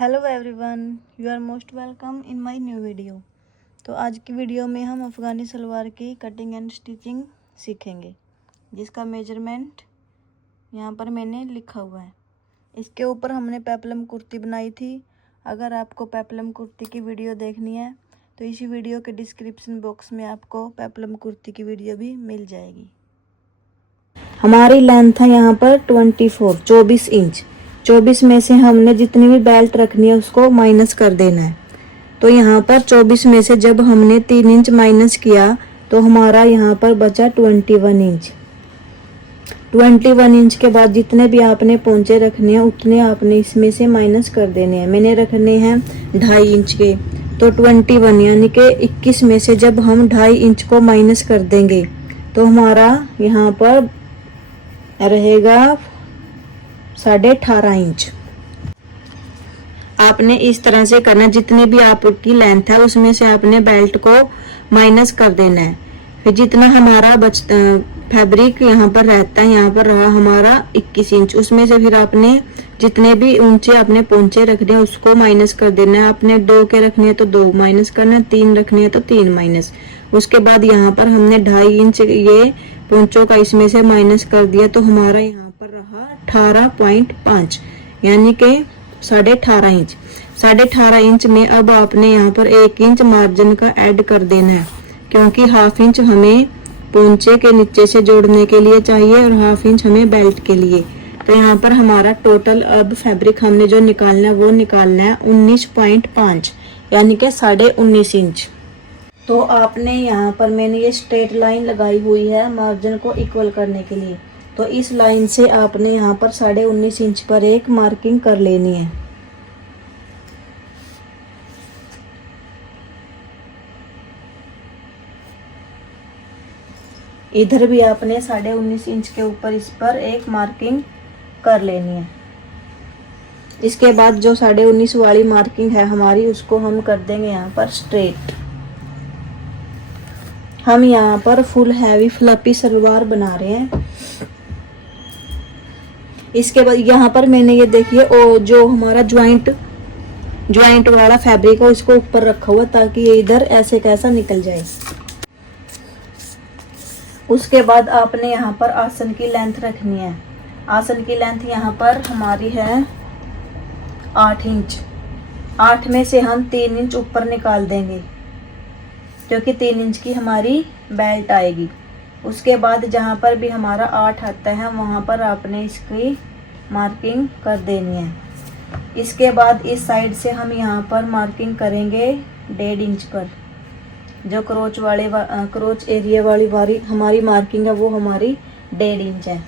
Hello everyone, you are most welcome in my new video. तो आज की video में हम अफ़गानी सलवार की कटिंग एंड स्टिचिंग सीखेंगे, जिसका मेजरमेंट यहाँ पर मैंने लिखा हुआ है। इसके ऊपर हमने पेपलम कुर्ती बनाई थी। अगर आपको पेपलम कुर्ती की वीडियो देखनी है तो इसी वीडियो के डिस्क्रिप्शन बॉक्स में आपको पेपलम कुर्ती की वीडियो भी मिल जाएगी। हमारी लेंथ है यहाँ पर 24 इंच। 24 में से हमने जितनी भी बेल्ट रखनी है उसको माइनस कर देना है। तो यहाँ पर 24 में से जब हमने 3 इंच माइनस किया तो हमारा यहाँ पर बचा 21 इंच। 21 इंच के बाद जितने भी आपने पोंचे रखने हैं उतने आपने इसमें से माइनस कर देने हैं। मैंने रखने हैं 2.5 इंच के, तो 21 यानी कि 21 में से जब हम 2.5 इंच को माइनस कर देंगे तो हमारा यहाँ पर रहेगा 18.5 इंच। आपने इस तरह से करना, जितनी भी आपकी लेंथ है उसमें से आपने बेल्ट को माइनस कर देना है। फिर जितना हमारा फैब्रिक यहाँ पर रहता है, यहाँ पर रहा हमारा 21 इंच, उसमें से फिर आपने जितने भी ऊंचे आपने पोंचे रखने हैं उसको माइनस कर देना है। आपने 2 के रखने हैं तो 2 माइनस करना है, 3 रखने हैं तो 3 माइनस। उसके बाद यहाँ पर हमने 2.5 इंच ये पोंचों का इसमें से माइनस कर दिया तो हमारा यहाँ पर रहा 18.5 यानी कि 18.5 इंच। 18.5 इंच में अब आपने यहाँ पर 1 इंच मार्जिन का ऐड कर देना है, क्योंकि 1/2 इंच हमें पोंचे के नीचे से जोड़ने के लिए चाहिए और 1/2 इंच हमें बेल्ट के लिए। तो यहाँ पर हमारा टोटल अब फैब्रिक हमने जो निकालना है वो निकालना है 19.5 यानी कि 19.5 इंच। तो आपने यहाँ पर मैंने ये स्ट्रेट लाइन लगाई हुई है मार्जिन को इक्वल करने के लिए। तो इस लाइन से आपने यहाँ पर 19.5 इंच पर एक मार्किंग कर लेनी है। इधर भी आपने 19.5 इंच के ऊपर इस पर एक मार्किंग कर लेनी है। इसके बाद जो 19.5 वाली मार्किंग है हमारी उसको हम कर देंगे यहाँ पर स्ट्रेट। हम यहाँ पर फुल हैवी फ्लफी सलवार बना रहे हैं। इसके बाद यहाँ पर मैंने ये देखिए जो हमारा ज्वाइंट वाला फैब्रिक है उसको ऊपर रखा हुआ ताकि ये इधर ऐसे कैसा निकल जाए। उसके बाद आपने यहाँ पर आसन की लेंथ रखनी है। आसन की लेंथ यहाँ पर हमारी है 8 इंच। 8 में से हम 3 इंच ऊपर निकाल देंगे क्योंकि 3 इंच की हमारी बेल्ट आएगी। उसके बाद जहाँ पर भी हमारा 8 आता है वहाँ पर आपने इसकी मार्किंग कर देनी है। इसके बाद इस साइड से हम यहाँ पर मार्किंग करेंगे 1.5 इंच पर। जो क्रोच एरिया वाली हमारी मार्किंग है वो हमारी 1.5 इंच है।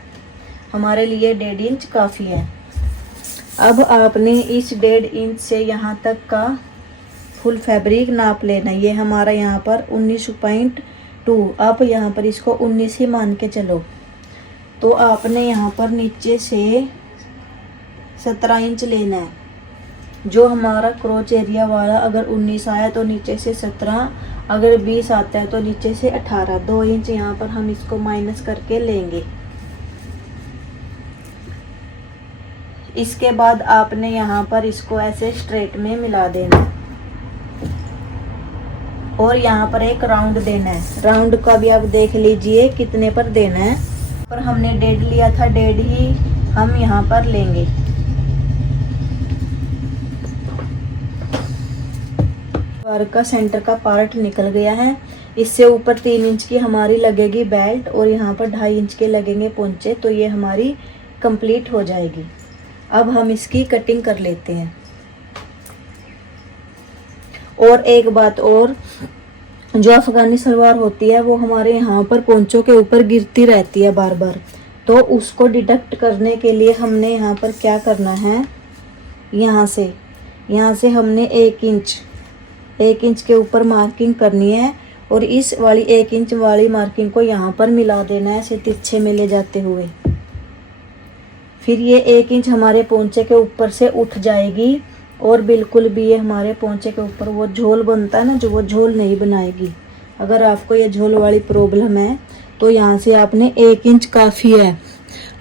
हमारे लिए 1.5 इंच काफ़ी है। अब आपने इस 1.5 इंच से यहाँ तक का फुल फैब्रिक नाप लेना। ये हमारा यहाँ पर 19.2, आप यहाँ पर इसको 19 ही मान के चलो। तो आपने यहाँ पर नीचे से 17 इंच लेना है। जो हमारा क्रोच एरिया वाला अगर 19 आया तो नीचे से 17, अगर 20 आता है तो नीचे से 18, 2 इंच यहाँ पर हम इसको माइनस करके लेंगे। इसके बाद आपने यहाँ पर इसको ऐसे स्ट्रेट में मिला देना और यहाँ पर एक राउंड देना है। राउंड का भी आप देख लीजिए कितने पर देना है। पर हमने 1.5 लिया था, 1.5 ही हम यहाँ पर लेंगे। सलवार का सेंटर का पार्ट निकल गया है। इससे ऊपर 3 इंच की हमारी लगेगी बेल्ट और यहाँ पर 2.5 इंच के लगेंगे पोंचे। तो ये हमारी कंप्लीट हो जाएगी। अब हम इसकी कटिंग कर लेते हैं। और एक बात और, जो अफगानी सलवार होती है वो हमारे यहाँ पर पोंचों के ऊपर गिरती रहती है बार बार। तो उसको डिडक्ट करने के लिए हमने यहाँ पर क्या करना है, यहाँ से हमने 1 इंच के ऊपर मार्किंग करनी है और इस वाली 1 इंच वाली मार्किंग को यहाँ पर मिला देना है ऐसे तिरछे में ले जाते हुए। फिर ये 1 इंच हमारे पोंचे के ऊपर से उठ जाएगी और बिल्कुल भी ये हमारे पोंचे के ऊपर वो झोल बनता है ना, जो वो झोल नहीं बनाएगी। अगर आपको ये झोल वाली प्रॉब्लम है तो यहाँ से आपने 1 इंच काफ़ी है।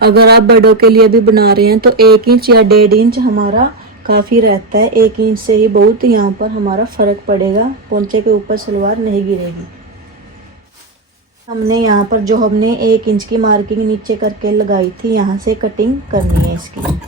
अगर आप बड़ों के लिए भी बना रहे हैं तो 1 इंच या 1.5 इंच हमारा काफ़ी रहता है। 1 इंच से ही बहुत यहाँ पर हमारा फ़र्क पड़ेगा, पोंचे के ऊपर सलवार नहीं गिरेगी। हमने यहाँ पर जो हमने 1 इंच की मार्किंग नीचे करके लगाई थी, यहाँ से कटिंग करनी है इसकी।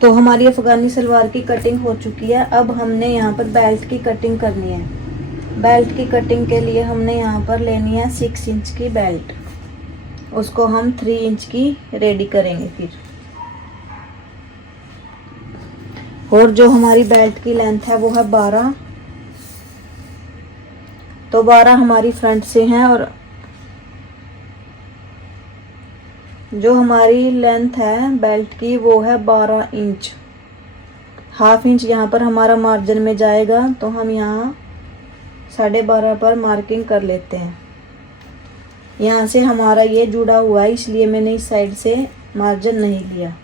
तो हमारी अफगानी सलवार की कटिंग हो चुकी है। अब हमने यहाँ पर बेल्ट की कटिंग करनी है। बेल्ट की कटिंग के लिए हमने यहाँ पर लेनी है 6 इंच की बेल्ट, उसको हम 3 इंच की रेडी करेंगे फिर। और जो हमारी बेल्ट की लेंथ है वो है 12, तो 12 हमारी फ्रंट से है और जो हमारी लेंथ है बेल्ट की वो है 12 इंच। हाफ इंच यहाँ पर हमारा मार्जिन में जाएगा, तो हम यहाँ 12.5 पर मार्किंग कर लेते हैं। यहाँ से हमारा ये जुड़ा हुआ है, इसलिए मैंने इस साइड से मार्जिन नहीं लिया।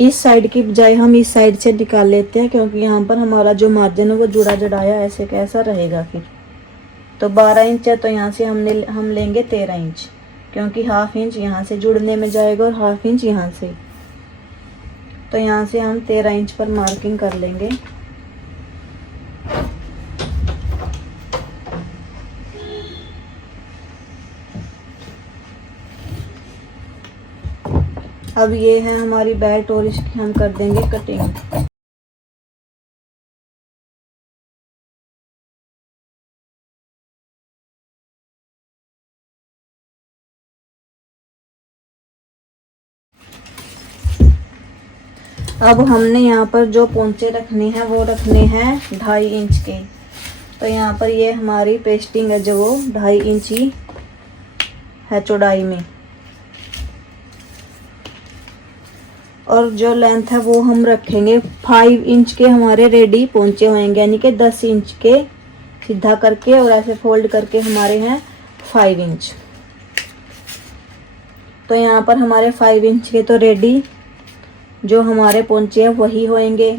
इस साइड की बजाय हम इस साइड से निकाल लेते हैं, क्योंकि यहाँ पर हमारा जो मार्जिन है वो जुड़ा जड़ाया ऐसे कैसा रहेगा फिर। तो 12 इंच है, तो यहाँ से हम लेंगे 13 इंच, क्योंकि हाफ इंच यहाँ से जुड़ने में जाएगा और हाफ इंच यहाँ से, तो यहाँ से हम 13 इंच पर मार्किंग कर लेंगे। अब ये है हमारी बेल्ट और इसकी हम कर देंगे कटिंग। अब हमने यहाँ पर जो पोंचे रखने हैं वो रखने हैं 2.5 इंच के। तो यहाँ पर ये हमारी पेस्टिंग है जो वो 2.5 इंच ही है चौड़ाई में, और जो लेंथ है वो हम रखेंगे 5 इंच के। हमारे रेडी पोंचे होंगे, यानी कि 10 इंच के सीधा करके और ऐसे फोल्ड करके हमारे हैं 5 इंच। तो यहाँ पर हमारे 5 इंच के तो रेडी जो हमारे पोंचे हैं वही होंगे।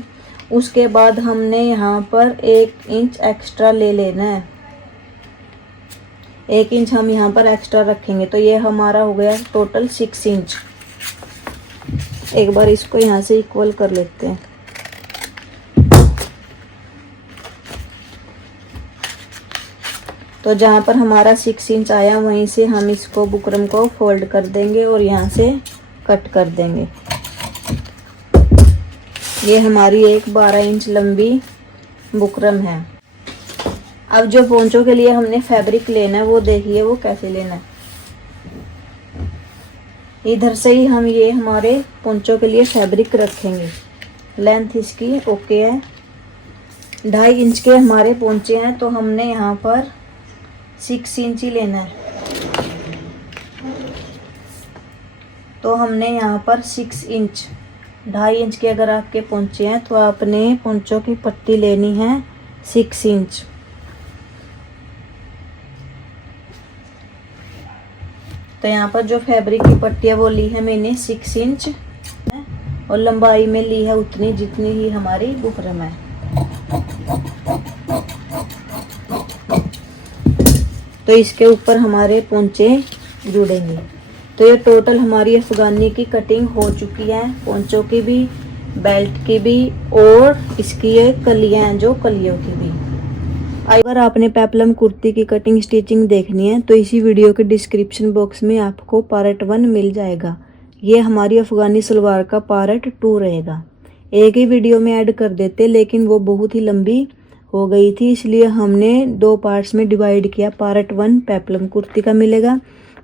उसके बाद हमने यहाँ पर 1 इंच एक्स्ट्रा ले लेना है, 1 इंच हम यहाँ पर एक्स्ट्रा रखेंगे, तो ये हमारा हो गया टोटल 6 इंच। एक बार इसको यहाँ से इक्वल कर लेते हैं। तो जहाँ पर हमारा 6 इंच आया वहीं से हम इसको बुकरम को फोल्ड कर देंगे और यहाँ से कट कर देंगे। ये हमारी एक 12 इंच लंबी बुकरम है। अब जो पोंचों के लिए हमने फैब्रिक लेना है वो देखिए वो कैसे लेना है। इधर से ही हम ये हमारे पोंचों के लिए फैब्रिक रखेंगे। लेंथ इसकी ओके है, 2.5 इंच के हमारे पोंचे हैं, तो हमने यहाँ पर 6 इंच ही लेना है। तो हमने यहाँ पर 6 इंच, 2.5 इंच के अगर आपके पोंचे हैं तो आपने पोंचों की पट्टी लेनी है 6 इंच। तो यहाँ पर जो फैब्रिक की पट्टी है वो ली है मैंने 6 इंच और लंबाई में ली है उतनी जितनी ही हमारी बुकरम है। तो इसके ऊपर हमारे पोंचे जुड़ेंगे। तो ये टोटल हमारी अफगानी की कटिंग हो चुकी है, पोंचों की भी, बेल्ट की भी और इसकी ये कलियां हैं जो कलियों की भी। अगर आपने पेप्लम कुर्ती की कटिंग स्टिचिंग देखनी है तो इसी वीडियो के डिस्क्रिप्शन बॉक्स में आपको पार्ट 1 मिल जाएगा। ये हमारी अफगानी सलवार का पार्ट 2 रहेगा। एक ही वीडियो में ऐड कर देते लेकिन वो बहुत ही लंबी हो गई थी, इसलिए हमने 2 पार्ट्स में डिवाइड किया। पार्ट 1 पेप्लम कुर्ती का मिलेगा,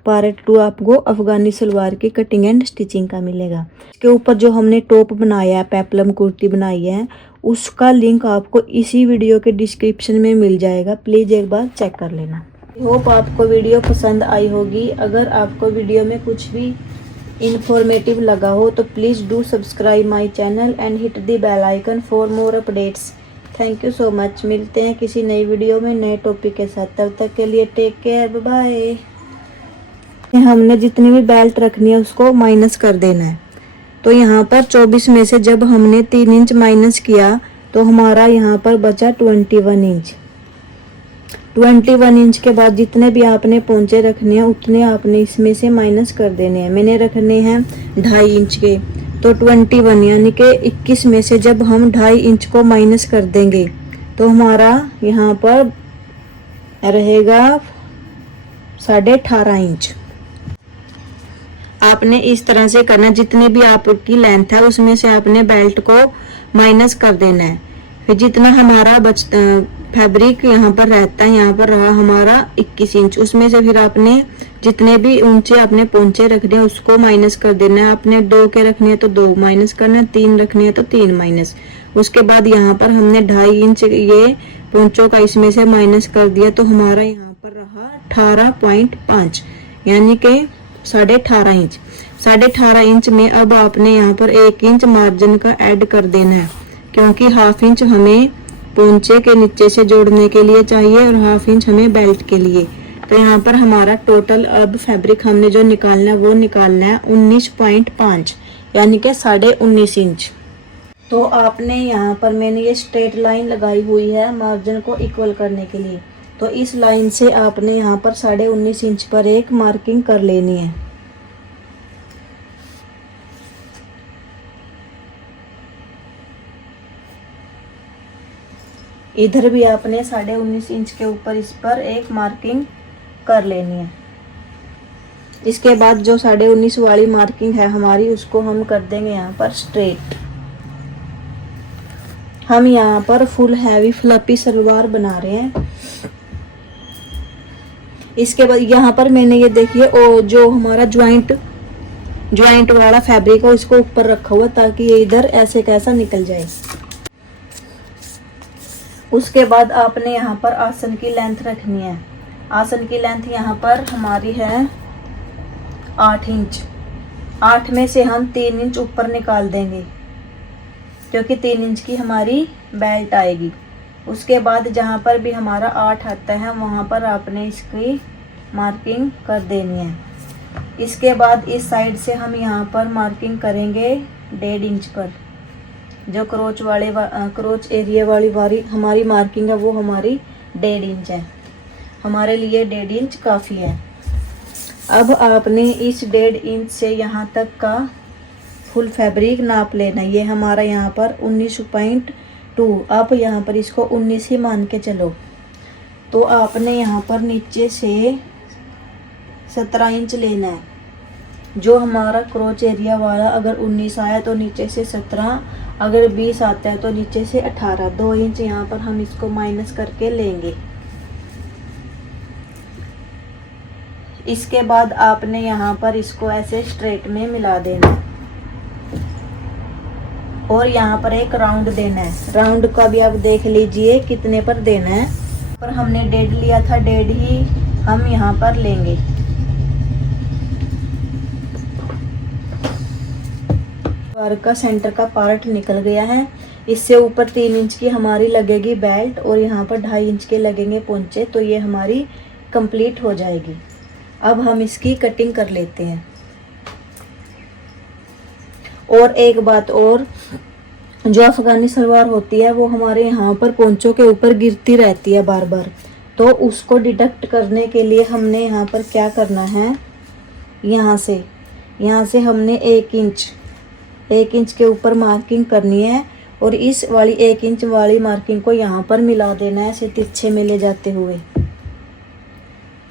पार्ट 2 आपको अफगानी सलवार की कटिंग एंड स्टिचिंग का मिलेगा। इसके ऊपर जो हमने टॉप बनाया है, पेप्लम कुर्ती बनाई है, उसका लिंक आपको इसी वीडियो के डिस्क्रिप्शन में मिल जाएगा। प्लीज़ एक बार चेक कर लेना। आई होप आपको वीडियो पसंद आई होगी। अगर आपको वीडियो में कुछ भी इंफॉर्मेटिव लगा हो तो please do subscribe my channel and hit the bell icon for more updates. Thank you so much. मिलते हैं किसी नई वीडियो में नए टॉपिक के साथ, तब तक के लिए टेक केयर, बाय। हमने जितनी भी बेल्ट रखनी है उसको माइनस कर देना है। तो यहाँ पर 24 में से जब हमने 3 इंच माइनस किया तो हमारा यहाँ पर बचा 21 इंच। 21 इंच के बाद जितने भी आपने पोंचे रखने हैं उतने आपने इसमें से माइनस कर देने हैं। मैंने रखने हैं 2.5 इंच के, तो 21 यानी कि 21 में से जब हम 2.5 इंच को माइनस कर देंगे तो हमारा यहाँ पर रहेगा 18.5 इंच। आपने इस तरह से करना, जितनी भी आपकी लेंथ है उसमें से आपने बेल्ट को माइनस कर देना है। फिर जितना हमारा फैब्रिक यहाँ पर रहता है, यहाँ पर रहा हमारा 21 इंच, उसमें से फिर आपने जितने भी ऊंचे आपने पोंचे रखने हैं उसको माइनस कर देना है। आपने 2 के रखने हैं तो 2 माइनस करना है, 3 रखने हैं तो 3 माइनस। उसके बाद यहाँ पर हमने 2.5 इंच ये पोंचों का इसमें से माइनस कर दिया तो हमारा यहाँ पर रहा 18.5 यानी कि 18.5 इंच। 18.5 इंच में अब आपने यहाँ पर 1 इंच मार्जिन का ऐड कर देना है, क्योंकि हाफ इंच हमें पोंचे के नीचे से जोड़ने के लिए चाहिए और हाफ इंच हमें बेल्ट के लिए। तो यहाँ पर हमारा टोटल अब फैब्रिक हमने जो निकालना है वो निकालना है 19.5 यानी कि 19.5 इंच। तो आपने यहाँ पर मैंने ये स्ट्रेट लाइन लगाई हुई है मार्जिन को इक्वल करने के लिए। तो इस लाइन से आपने यहाँ पर 19.5 इंच पर एक मार्किंग कर लेनी है। इधर भी आपने 19.5 इंच के ऊपर इस पर एक मार्किंग कर लेनी है। इसके बाद जो 19.5 वाली मार्किंग है हमारी उसको हम कर देंगे यहाँ पर स्ट्रेट। हम यहाँ पर फुल हैवी फ्लपी सलवार बना रहे हैं। इसके बाद यहाँ पर मैंने ये देखिए जो हमारा ज्वाइंट वाला फैब्रिक है उसको ऊपर रखा हुआ ताकि ये इधर ऐसे कैसा निकल जाए। उसके बाद आपने यहाँ पर आसन की लेंथ रखनी है। आसन की लेंथ यहाँ पर हमारी है 8 इंच। 8 में से हम 3 इंच ऊपर निकाल देंगे क्योंकि 3 इंच की हमारी बेल्ट आएगी। उसके बाद जहाँ पर भी हमारा 8 आता है वहाँ पर आपने इसकी मार्किंग कर देनी है। इसके बाद इस साइड से हम यहाँ पर मार्किंग करेंगे 1.5 इंच पर। जो क्रोच एरिया वाली हमारी मार्किंग है वो हमारी 1.5 इंच है। हमारे लिए 1.5 इंच काफ़ी है। अब आपने इस 1.5 इंच से यहाँ तक का फुल फैब्रिक नाप लेना। ये हमारा यहाँ पर 19.2, आप यहाँ पर इसको 19 ही मान के चलो। तो आपने यहाँ पर नीचे से 17 इंच लेना है। जो हमारा क्रोच एरिया वाला अगर 19 आया तो नीचे से 17, अगर 20 आता है तो नीचे से 18, 2 इंच यहाँ पर हम इसको माइनस करके लेंगे। इसके बाद आपने यहाँ पर इसको ऐसे स्ट्रेट में मिला देना और यहाँ पर एक राउंड देना है। राउंड का भी आप देख लीजिए कितने पर देना है। पर हमने 1.5 लिया था, 1.5 ही हम यहाँ पर लेंगे। का सेंटर का पार्ट निकल गया है। इससे ऊपर 3 इंच की हमारी लगेगी बेल्ट और यहाँ पर 2.5 इंच के लगेंगे पोंचे। तो ये हमारी कंप्लीट हो जाएगी। अब हम इसकी कटिंग कर लेते हैं। और एक बात और, जो अफगानी सलवार होती है वो हमारे यहाँ पर पोंचों के ऊपर गिरती रहती है बार बार। तो उसको डिडक्ट करने के लिए हमने यहाँ पर क्या करना है, यहाँ से हमने 1 इंच के ऊपर मार्किंग करनी है और इस वाली 1 इंच वाली मार्किंग को यहाँ पर मिला देना है ऐसे तिरछे में ले जाते हुए।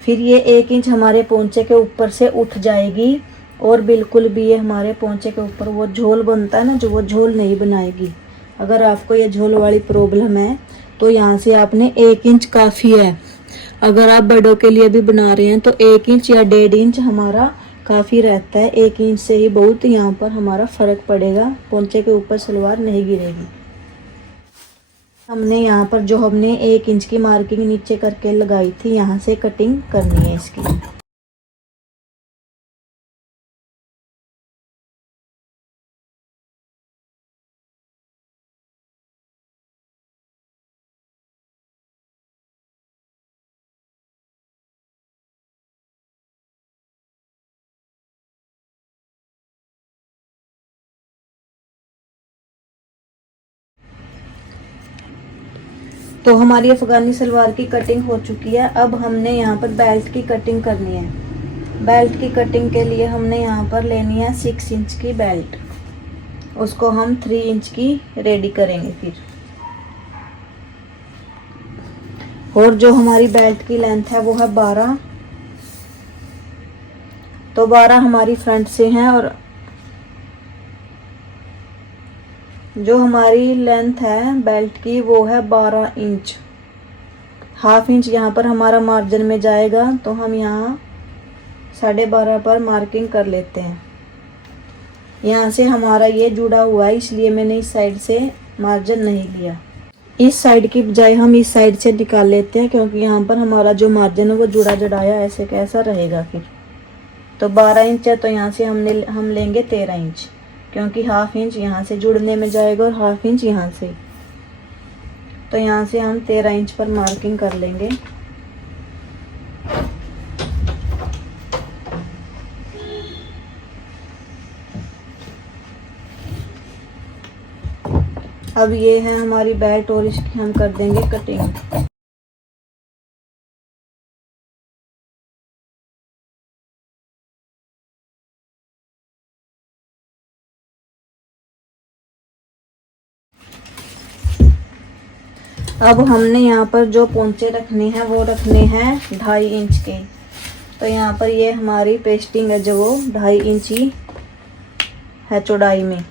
फिर ये 1 इंच हमारे पोंचे के ऊपर से उठ जाएगी और बिल्कुल भी ये हमारे पोंचे के ऊपर वो झोल बनता है ना, जो वो झोल नहीं बनाएगी। अगर आपको ये झोल वाली प्रॉब्लम है तो यहाँ से आपने 1 इंच काफ़ी है। अगर आप बड़ों के लिए भी बना रहे हैं तो 1 इंच या 1.5 इंच हमारा काफ़ी रहता है। 1 इंच से ही बहुत यहाँ पर हमारा फ़र्क पड़ेगा, पोंचे के ऊपर सलवार नहीं गिरेगी। हमने यहाँ पर जो हमने 1 इंच की मार्किंग नीचे करके लगाई थी, यहाँ से कटिंग करनी है इसकी। तो हमारी अफगानी सलवार की कटिंग हो चुकी है। अब हमने यहाँ पर बेल्ट की कटिंग करनी है। बेल्ट की कटिंग के लिए हमने यहाँ पर लेनी है 6 इंच की बेल्ट। उसको हम 3 इंच की रेडी करेंगे फिर। और जो हमारी बेल्ट की लेंथ है वो है 12। तो 12 हमारी फ्रंट से है और जो हमारी लेंथ है बेल्ट की वो है 12 इंच। हाफ इंच यहाँ पर हमारा मार्जिन में जाएगा, तो हम यहाँ 12.5 पर मार्किंग कर लेते हैं। यहाँ से हमारा ये जुड़ा हुआ है, इसलिए मैंने इस साइड से मार्जिन नहीं लिया। इस साइड की बजाय हम इस साइड से निकाल लेते हैं, क्योंकि यहाँ पर हमारा जो मार्जिन है वो जुड़ा जड़ाया ऐसे कैसा रहेगा फिर। तो 12 इंच है, तो यहाँ से हम लेंगे 13 इंच, क्योंकि हाफ इंच यहाँ से जुड़ने में जाएगा और हाफ इंच यहाँ से। तो यहाँ से हम 13 इंच पर मार्किंग कर लेंगे। अब ये है हमारी बेल्ट और इसकी हम कर देंगे कटिंग। अब हमने यहाँ पर जो पोंचे रखने हैं वो रखने हैं 2.5 इंच के। तो यहाँ पर ये हमारी पेस्टिंग है जो वो 2.5 इंच ही है चौड़ाई में,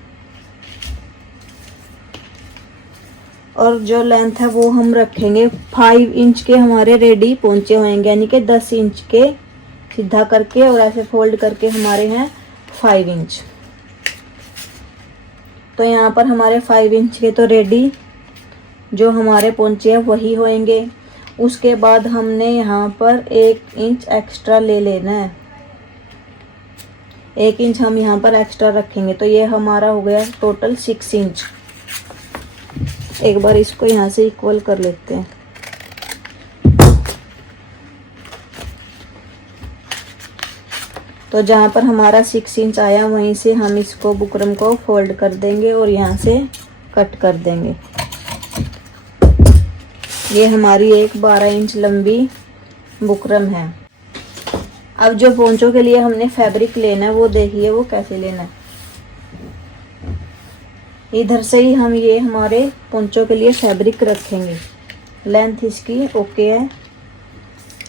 और जो लेंथ है वो हम रखेंगे 5 इंच के। हमारे रेडी पोंचे होंगे, यानी कि 10 इंच के सीधा करके और ऐसे फोल्ड करके हमारे हैं 5 इंच। तो यहाँ पर हमारे 5 इंच के तो रेडी जो हमारे पोंचे हैं वही होंगे। उसके बाद हमने यहाँ पर 1 इंच एक्स्ट्रा ले लेना है। 1 इंच हम यहाँ पर एक्स्ट्रा रखेंगे, तो ये हमारा हो गया टोटल 6 इंच। एक बार इसको यहाँ से इक्वल कर लेते हैं। तो जहाँ पर हमारा 6 इंच आया वहीं से हम इसको बुकरम को फोल्ड कर देंगे और यहाँ से कट कर देंगे। ये हमारी एक 12 इंच लंबी बुकरम है। अब जो पोंचों के लिए हमने फैब्रिक लेना है वो देखिए वो कैसे लेना है। इधर से ही हम ये हमारे पोंचों के लिए फैब्रिक रखेंगे। लेंथ इसकी ओके है,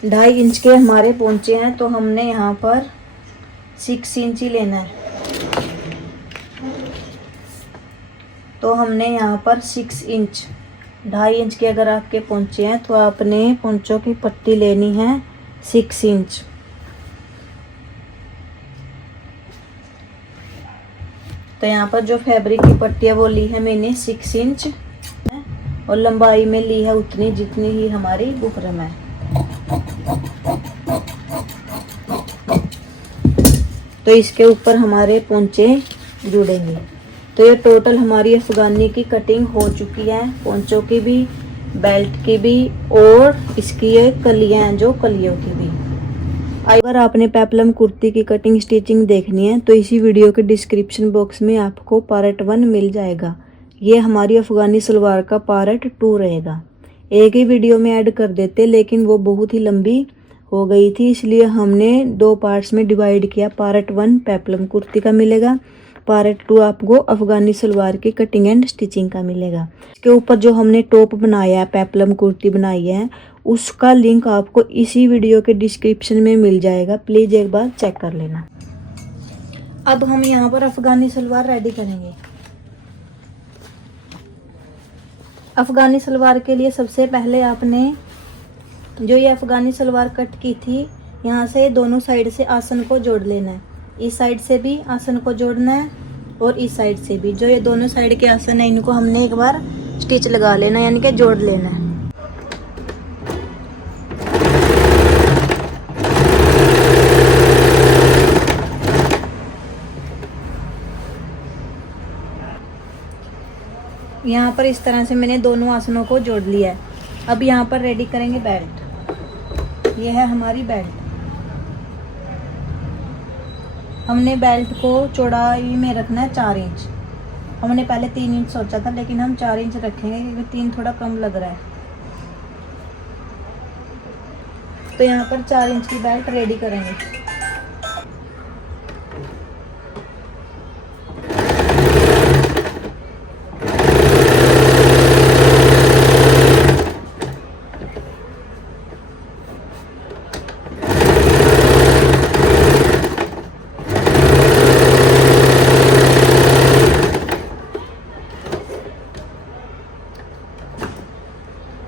2.5 इंच के हमारे पोंचे हैं, तो हमने यहाँ पर 6 इंच ही लेना है। तो हमने यहाँ पर 6 इंच, 2.5 इंच के अगर आपके पोंचे हैं तो आपने पोंचों की पट्टी लेनी है 6 इंच। तो यहाँ पर जो फैब्रिक की पट्टी है वो ली है मैंने 6 इंच और लंबाई में ली है उतनी जितनी ही हमारी बुकरम है। तो इसके ऊपर हमारे पोंचे जुड़ेंगे। तो ये टोटल हमारी अफगानी की कटिंग हो चुकी है, पोंचों की भी, बेल्ट की भी और इसकी ये कलियां हैं जो कलियों की भी। अगर आपने पेप्लम कुर्ती की कटिंग स्टिचिंग देखनी है तो इसी वीडियो के डिस्क्रिप्शन बॉक्स में आपको पार्ट 1 मिल जाएगा। ये हमारी अफगानी सलवार का पार्ट 2 रहेगा। एक ही वीडियो में ऐड कर देते लेकिन वो बहुत ही लंबी हो गई थी, इसलिए हमने 2 पार्ट्स में डिवाइड किया। पार्ट 1 पेप्लम कुर्ती का मिलेगा, पार्ट 2 आपको अफगानी सलवार की कटिंग एंड स्टिचिंग का मिलेगा। इसके ऊपर जो हमने टॉप बनाया है, पेप्लम कुर्ती बनाई है, उसका लिंक आपको इसी वीडियो के डिस्क्रिप्शन में मिल जाएगा। प्लीज़ एक बार चेक कर लेना। अब हम यहाँ पर अफगानी सलवार रेडी करेंगे। अफगानी सलवार के लिए सबसे पहले आपने जो ये अफगानी सलवार कट की थी, यहाँ से दोनों साइड से आसन को जोड़ लेना है। इस साइड से भी आसन को जोड़ना है और इस साइड से भी। जो ये दोनों साइड के आसन है इनको हमने एक बार स्टिच लगा लेना, यानी कि जोड़ लेना है। यहाँ पर इस तरह से मैंने दोनों आसनों को जोड़ लिया है। अब यहाँ पर रेडी करेंगे बेल्ट। ये है हमारी बेल्ट। हमने बेल्ट को चौड़ाई में रखना है 4 इंच। हमने पहले 3 इंच सोचा था लेकिन हम 4 इंच रखेंगे क्योंकि 3 थोड़ा कम लग रहा है। तो यहाँ पर 4 इंच की बेल्ट रेडी करेंगे।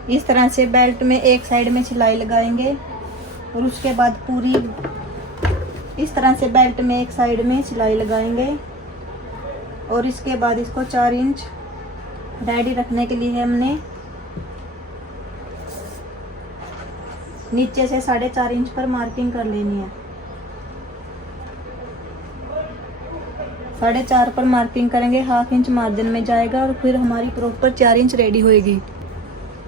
इस तरह से बेल्ट में एक साइड में सिलाई लगाएंगे और उसके बाद पूरी इस तरह से बेल्ट में एक साइड में सिलाई लगाएंगे और इसके बाद इसको 4 इंच रेडी रखने के लिए हमने नीचे से 4.5 इंच पर मार्किंग कर लेनी है। 4.5 पर मार्किंग करेंगे, 1/2 इंच मार्जिन में जाएगा और फिर हमारी प्रॉपर 4 इंच रेडी होएगी।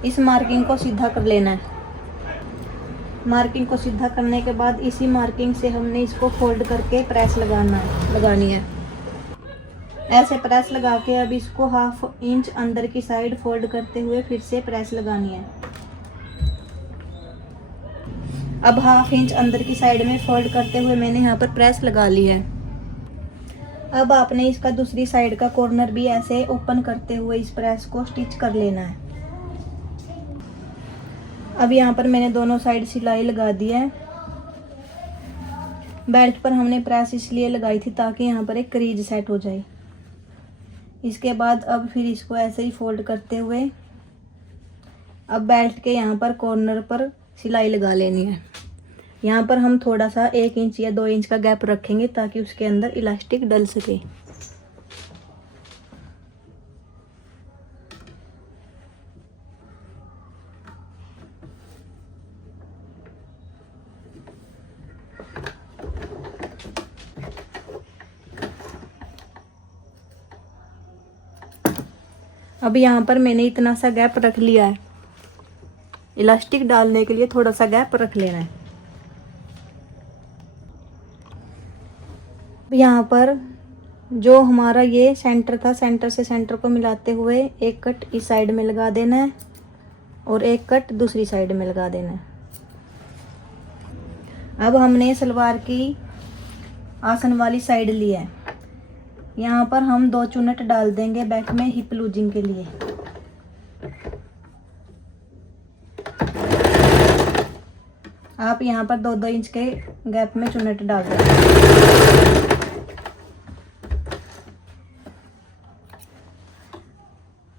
इस मार्किंग को सीधा कर लेना है। मार्किंग को सीधा करने के बाद इसी मार्किंग से हमने इसको फोल्ड करके प्रेस लगानी है। ऐसे प्रेस लगा के अब इसको 1/2 इंच अंदर की साइड फोल्ड करते हुए फिर से प्रेस लगानी है। अब 1/2 इंच अंदर की साइड में फोल्ड करते हुए मैंने यहाँ पर प्रेस लगा ली है। अब आपने इसका दूसरी साइड का कॉर्नर भी ऐसे ओपन करते हुए इस प्रेस को स्टिच कर लेना है। अब यहाँ पर मैंने दोनों साइड सिलाई लगा दी है। बेल्ट पर हमने प्रेस इसलिए लगाई थी ताकि यहाँ पर एक क्रीज सेट हो जाए। इसके बाद अब फिर इसको ऐसे ही फोल्ड करते हुए अब बेल्ट के यहाँ पर कॉर्नर पर सिलाई लगा लेनी है। यहाँ पर हम थोड़ा सा 1 इंच या 2 इंच का गैप रखेंगे ताकि उसके अंदर इलास्टिक डल सके। अब यहाँ पर मैंने इतना सा गैप रख लिया है। इलास्टिक डालने के लिए थोड़ा सा गैप रख लेना है। अब यहाँ पर जो हमारा ये सेंटर था, सेंटर से सेंटर को मिलाते हुए एक कट इस साइड में लगा देना है और एक कट दूसरी साइड में लगा देना है। अब हमने सलवार की आसन वाली साइड ली है। यहाँ पर हम 2 चुन्नट डाल देंगे बैक में हिप लूजिंग के लिए। आप यहाँ पर 2-2 इंच के गैप में चुन्नट डाल देंगे।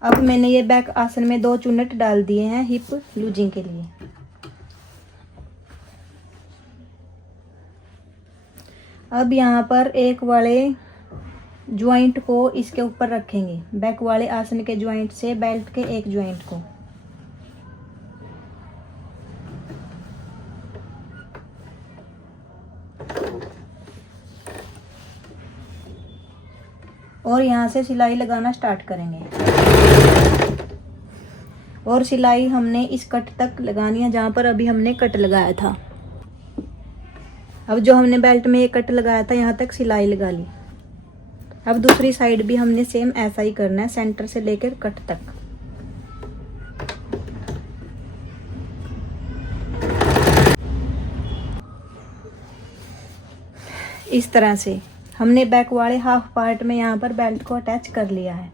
अब मैंने ये बैक आसन में 2 चुन्नट डाल दिए हैं हिप लूजिंग के लिए। अब यहाँ पर एक वाले ज्वाइंट को इसके ऊपर रखेंगे, बैक वाले आसन के ज्वाइंट से बेल्ट के एक ज्वाइंट को। और यहाँ से सिलाई लगाना स्टार्ट करेंगे और सिलाई हमने इस कट तक लगानी है जहाँ पर अभी हमने कट लगाया था। अब जो हमने बेल्ट में ये कट लगाया था यहाँ तक सिलाई लगा ली। अब दूसरी साइड भी हमने सेम ऐसा ही करना है, सेंटर से लेकर कट तक। इस तरह से हमने बैक वाले हाफ पार्ट में यहाँ पर बेल्ट को अटैच कर लिया है।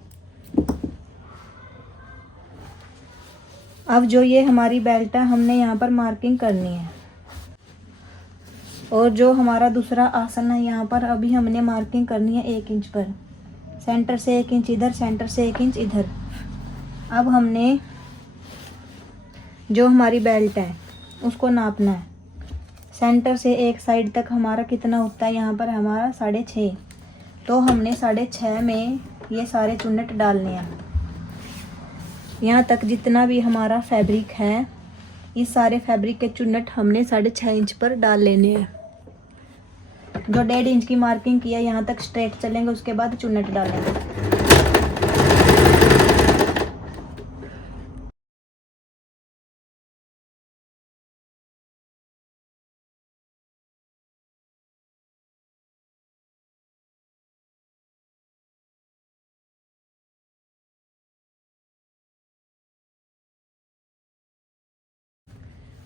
अब जो ये हमारी बेल्ट है हमने यहाँ पर मार्किंग करनी है और जो हमारा दूसरा आसन है यहाँ पर अभी हमने मार्किंग करनी है 1 इंच पर। सेंटर से 1 इंच इधर, सेंटर से 1 इंच इधर। अब हमने जो हमारी बेल्ट है उसको नापना है। सेंटर से एक साइड तक हमारा कितना होता है, यहाँ पर हमारा 6.5। तो हमने 6.5 में ये सारे चुन्नट डालने हैं। यहाँ तक जितना भी हमारा फैब्रिक है इस सारे फैब्रिक के चुन्नट हमने 6.5 इंच पर डाल लेने हैं। जो 1.5 इंच की मार्किंग किया यहाँ तक स्ट्रेट चलेंगे, उसके बाद चुन्नट डालेंगे।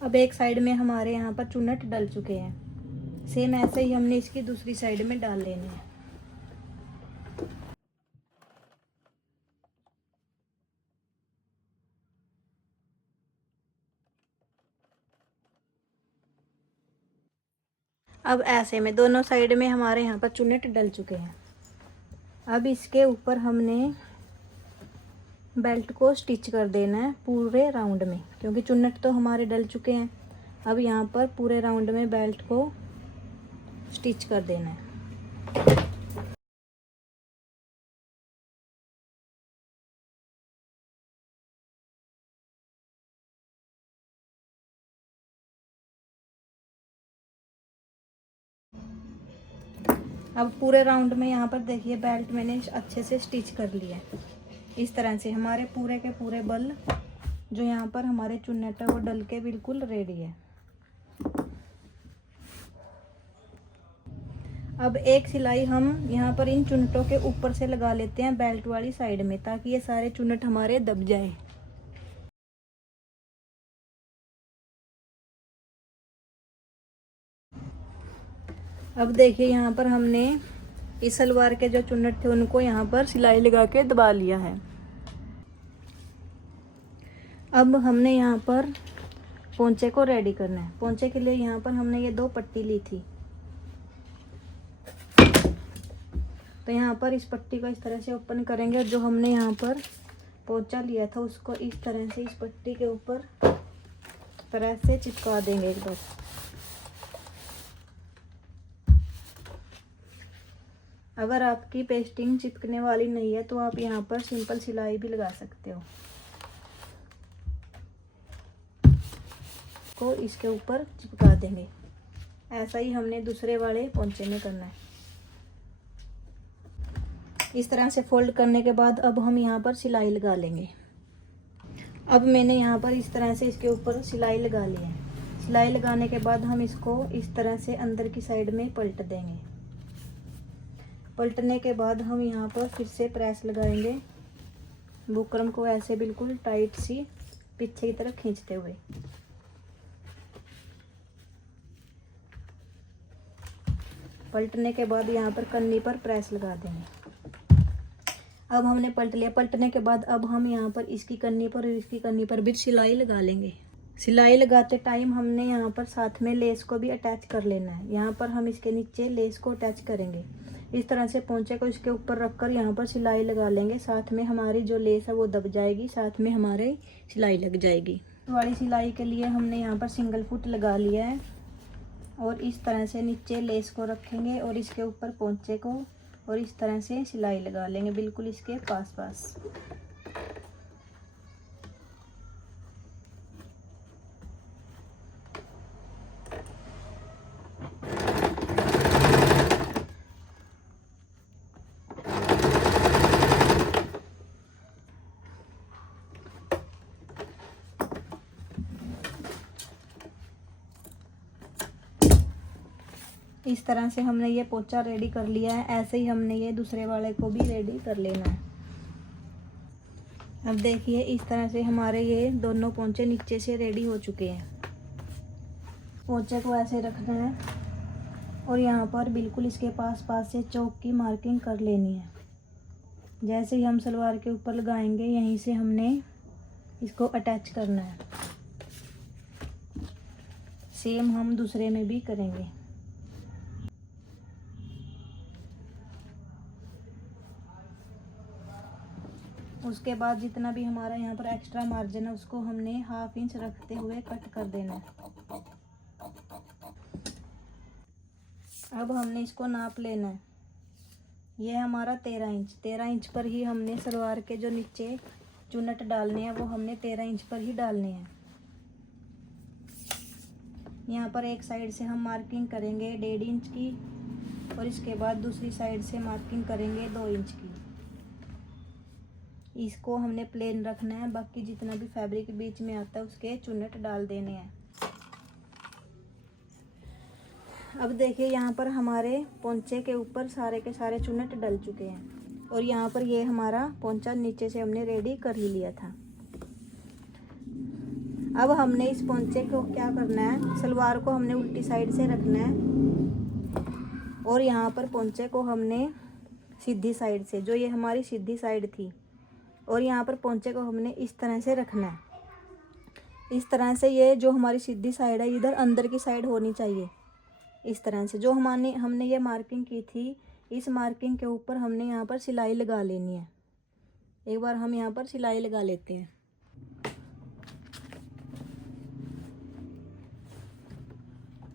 अब एक साइड में हमारे यहाँ पर चुन्नट डल चुके हैं, सेम ऐसे ही हमने इसकी दूसरी साइड में डाल लेने हैं। अब ऐसे में दोनों साइड में हमारे यहाँ पर चुन्नट डल चुके हैं। अब इसके ऊपर हमने बेल्ट को स्टिच कर देना है पूरे राउंड में, क्योंकि चुन्नट तो हमारे डल चुके हैं। अब यहाँ पर पूरे राउंड में बेल्ट को स्टिच कर देना है। अब पूरे राउंड में यहाँ पर देखिए बेल्ट मैंने अच्छे से स्टिच कर लिया है। इस तरह से हमारे पूरे के पूरे बल जो यहाँ पर हमारे चुन्नट है वो डल के बिल्कुल रेडी है। अब एक सिलाई हम यहाँ पर इन चुन्नटों के ऊपर से लगा लेते हैं बेल्ट वाली साइड में, ताकि ये सारे चुन्नट हमारे दब जाए। अब देखिए यहाँ पर हमने इस सलवार के जो चुन्नट थे उनको यहाँ पर सिलाई लगा के दबा लिया है। अब हमने यहाँ पर पोंचे को रेडी करना है। पोंचे के लिए यहाँ पर हमने ये 2 पट्टी ली थी, तो यहाँ पर इस पट्टी को इस तरह से ओपन करेंगे और जो हमने यहाँ पर पोंचा लिया था उसको इस तरह से इस पट्टी के ऊपर प्रेस से चिपका देंगे एक बार। अगर आपकी पेस्टिंग चिपकने वाली नहीं है तो आप यहाँ पर सिंपल सिलाई भी लगा सकते हो। को इसके ऊपर चिपका देंगे। ऐसा ही हमने दूसरे वाले पोंचे में करना है। इस तरह से फोल्ड करने के बाद अब हम यहाँ पर सिलाई लगा लेंगे। अब मैंने यहाँ पर इस तरह से इसके ऊपर सिलाई लगा ली है। सिलाई लगाने के बाद हम इसको इस तरह से अंदर की साइड में पलट देंगे। पलटने के बाद हम यहाँ पर फिर से प्रेस लगाएंगे, बुकरम को ऐसे बिल्कुल टाइट सी पीछे की तरफ खींचते हुए। पलटने के बाद यहाँ पर कन्नी पर प्रेस लगा देंगे। अब हमने पलट लिया। पलटने के बाद अब हम यहाँ पर इसकी कन्नी पर और इसकी कन्नी पर भी सिलाई लगा लेंगे। सिलाई लगाते टाइम हमने यहाँ पर साथ में लेस को भी अटैच कर लेना है। यहाँ पर हम इसके नीचे लेस को अटैच करेंगे। इस तरह से पोंचे को इसके ऊपर रखकर यहाँ पर सिलाई लगा लेंगे। साथ में हमारी जो लेस है वो दब जाएगी, साथ में हमारे सिलाई लग जाएगी। वाली सिलाई के लिए हमने यहाँ पर सिंगल फुट लगा लिया है और इस तरह से नीचे लेस को रखेंगे और इसके ऊपर पोंचे को और इस तरह से सिलाई लगा लेंगे बिल्कुल इसके पास पास। इस तरह से हमने ये पोंचा रेडी कर लिया है। ऐसे ही हमने ये दूसरे वाले को भी रेडी कर लेना है। अब देखिए इस तरह से हमारे ये दोनों पोंचे नीचे से रेडी हो चुके हैं। पोंचे को ऐसे रखना है और यहाँ पर बिल्कुल इसके पास पास से चौक की मार्किंग कर लेनी है। जैसे ही हम सलवार के ऊपर लगाएंगे यहीं से हमने इसको अटैच करना है। सेम हम दूसरे में भी करेंगे। उसके बाद जितना भी हमारा यहाँ पर एक्स्ट्रा मार्जिन है उसको हमने 1/2 इंच रखते हुए कट कर देना है। अब हमने इसको नाप लेना है। ये हमारा 13 इंच। 13 इंच पर ही हमने सलवार के जो नीचे चुन्नट डालने हैं वो हमने 13 इंच पर ही डालने हैं। यहाँ पर एक साइड से हम मार्किंग करेंगे 1.5 इंच की और इसके बाद दूसरी साइड से मार्किंग करेंगे 2 इंच की। इसको हमने प्लेन रखना है, बाकी जितना भी फैब्रिक बीच में आता है उसके चुन्नट डाल देने हैं। अब देखिए यहाँ पर हमारे पोंचे के ऊपर सारे के सारे चुन्नट डल चुके हैं और यहाँ पर ये हमारा पोंचा नीचे से हमने रेडी कर ही लिया था। अब हमने इस पोंचे को क्या करना है, सलवार को हमने उल्टी साइड से रखना है और यहाँ पर पोंचे को हमने सीधी साइड से, जो ये हमारी सीधी साइड थी, और यहाँ पर पोंचे को हमने इस तरह से रखना है। इस तरह से ये जो हमारी सीधी साइड है इधर अंदर की साइड होनी चाहिए। इस तरह से जो हमने ये मार्किंग की थी, इस मार्किंग के ऊपर हमने यहाँ पर सिलाई लगा लेनी है। एक बार हम यहाँ पर सिलाई लगा लेते हैं।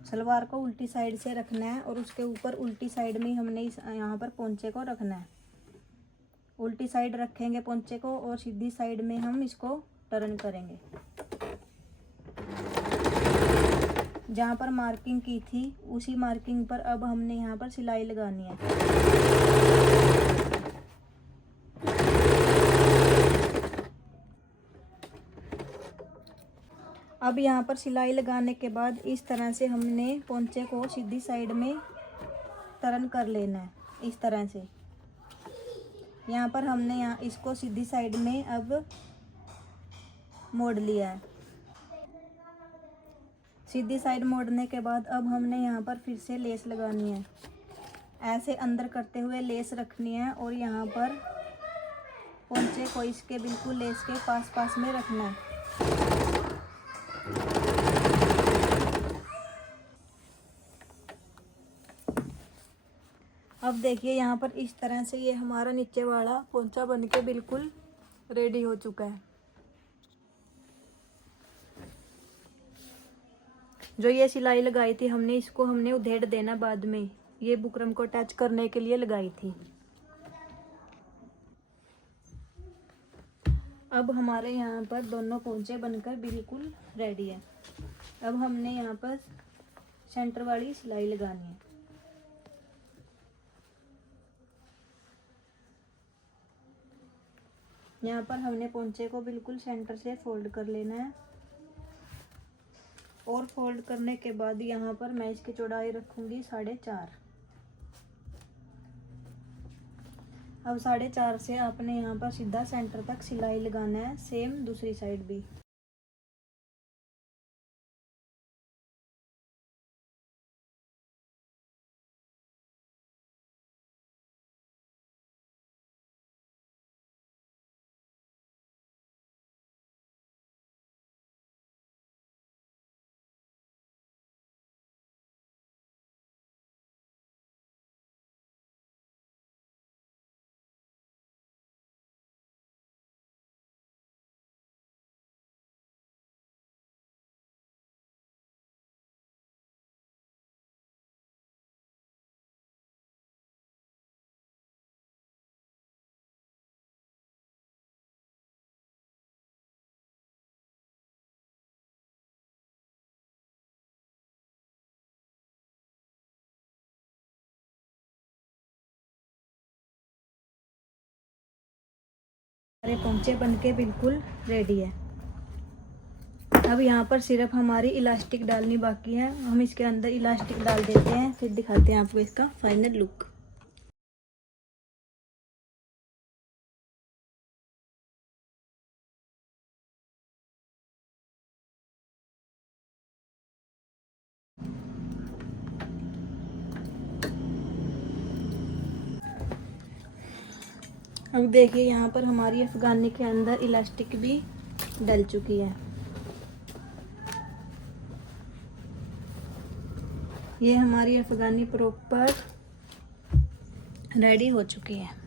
सलवार को उल्टी साइड से रखना है और उसके ऊपर उल्टी साइड में हमने इस यहाँ पर पोंचे को रखना है। उल्टी साइड रखेंगे पोंचे को और सीधी साइड में हम इसको टर्न करेंगे। जहाँ पर मार्किंग की थी उसी मार्किंग पर अब हमने यहाँ पर सिलाई लगानी है। अब यहाँ पर सिलाई लगाने के बाद इस तरह से हमने पोंचे को सीधी साइड में टर्न कर लेना है। इस तरह से यहाँ पर हमने यहाँ इसको सीधी साइड में अब मोड़ लिया है। सीधी साइड मोड़ने के बाद अब हमने यहाँ पर फिर से लेस लगानी है। ऐसे अंदर करते हुए लेस रखनी है और यहाँ पर पोंचे को इसके बिल्कुल लेस के पास में रखना है। अब देखिए यहाँ पर इस तरह से ये हमारा नीचे वाला पोंचा बनके बिल्कुल रेडी हो चुका है। जो ये सिलाई लगाई थी हमने, इसको हमने उधेड़ देना बाद में। ये बुकरम को अटैच करने के लिए लगाई थी। अब हमारे यहाँ पर दोनों पोंचे बनकर बिल्कुल रेडी है। अब हमने यहाँ पर सेंटर वाली सिलाई लगानी है। यहाँ पर हमने पोंचे को बिल्कुल सेंटर से फोल्ड कर लेना है और फोल्ड करने के बाद यहाँ पर मैं इसकी चौड़ाई रखूँगी 4.5। अब 4.5 से आपने यहाँ पर सीधा सेंटर तक सिलाई लगाना है, सेम दूसरी साइड भी। हमारे पोंचे बनके बिल्कुल रेडी है। अब यहाँ पर सिर्फ हमारी इलास्टिक डालनी बाकी है। हम इसके अंदर इलास्टिक डाल देते हैं, फिर दिखाते हैं आपको इसका फाइनल लुक। अब देखिए यहाँ पर हमारी अफगानी के अंदर इलास्टिक भी डल चुकी है। ये हमारी अफगानी प्रॉपर रेडी हो चुकी है।